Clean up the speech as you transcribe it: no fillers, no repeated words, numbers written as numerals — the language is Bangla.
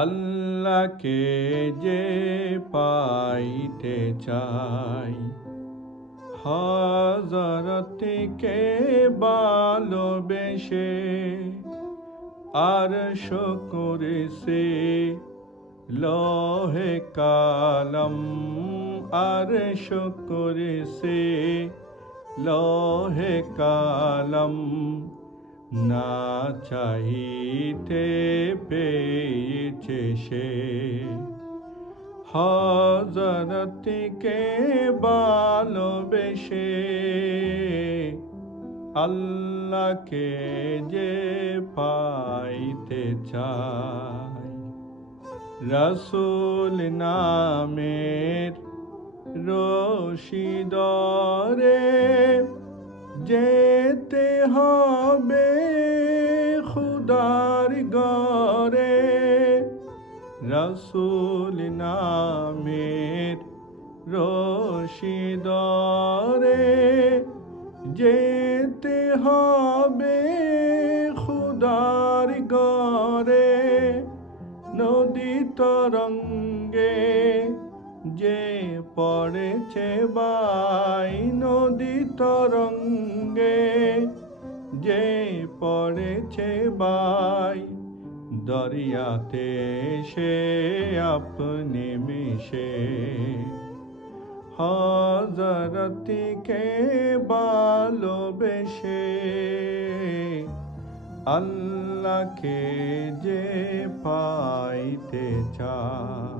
আল্লাহকে যে পাইতে চাই, হযরতকে ভালোবেসে আরশ কুরসি লৌহে কালাম, আরশ কুরসি লৌহে কালাম, না চাহিতে পেয়েছে সে। হযরতকে ভালোবেসে আল্লাহকে যে পাইতে চাই। রাসূল নামের রশি ধরে যেতে হবে খোদার ঘরে। রাসূল নামের রশি ধরে যেতে হবে খোদার ঘরে। নদী তরঙ্গে যে পড়েছে ভাই, নদী তরঙ্গে যে পড়েছে ভাই, দরিয়াতে সে আপনি মিশে। হযরতকে ভালোবেসে আল্লাহকে যে পাইতে চায়।